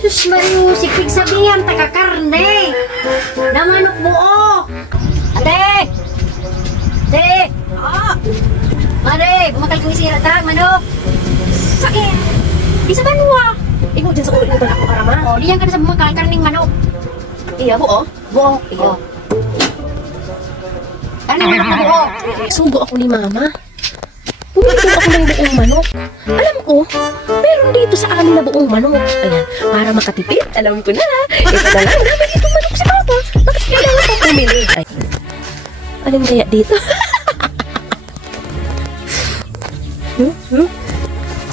Sus Mario, sipig sabihan, taga-karne. Na manok buo. Ate! Ate! Ah! Ate, bumakal kong isira ta, manok. Sakit! Di sa banwa. Ikaw dyan sa ulo ito na ako karama. O, diyan ka na sa bumakal karning manok. Iya, buo? Buo. Iya. Ano manok na buo? Sugo ako ni mama. Bumili ako ng buong manok. Alam ko, meron dito sa amin na buong manok. Ayan, para makatipid, alam ko na. Ito na lang, dami itong manok sa papa. Bakit kailangan pang bumili? Ay, aling kaya dito?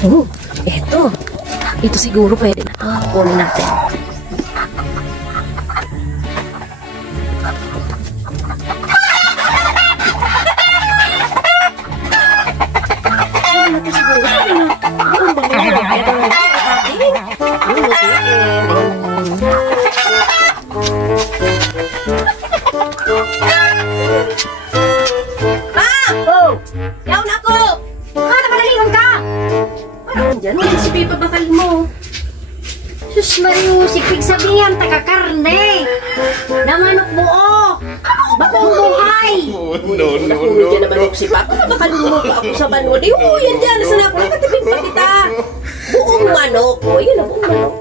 Oh, eto. Ito siguro pwede na. Kunin natin. Si Pipa bakal mo. Sus Mario, sipig sabihan, taga-karne. Na manok buo. Bakong buhay. No. Yan naman si Papa. Bakal mo pa ako sa banwa. Di, yan dyan. Sana ako nakatipid pa kita. Buong manok. O, yan ang buong manok.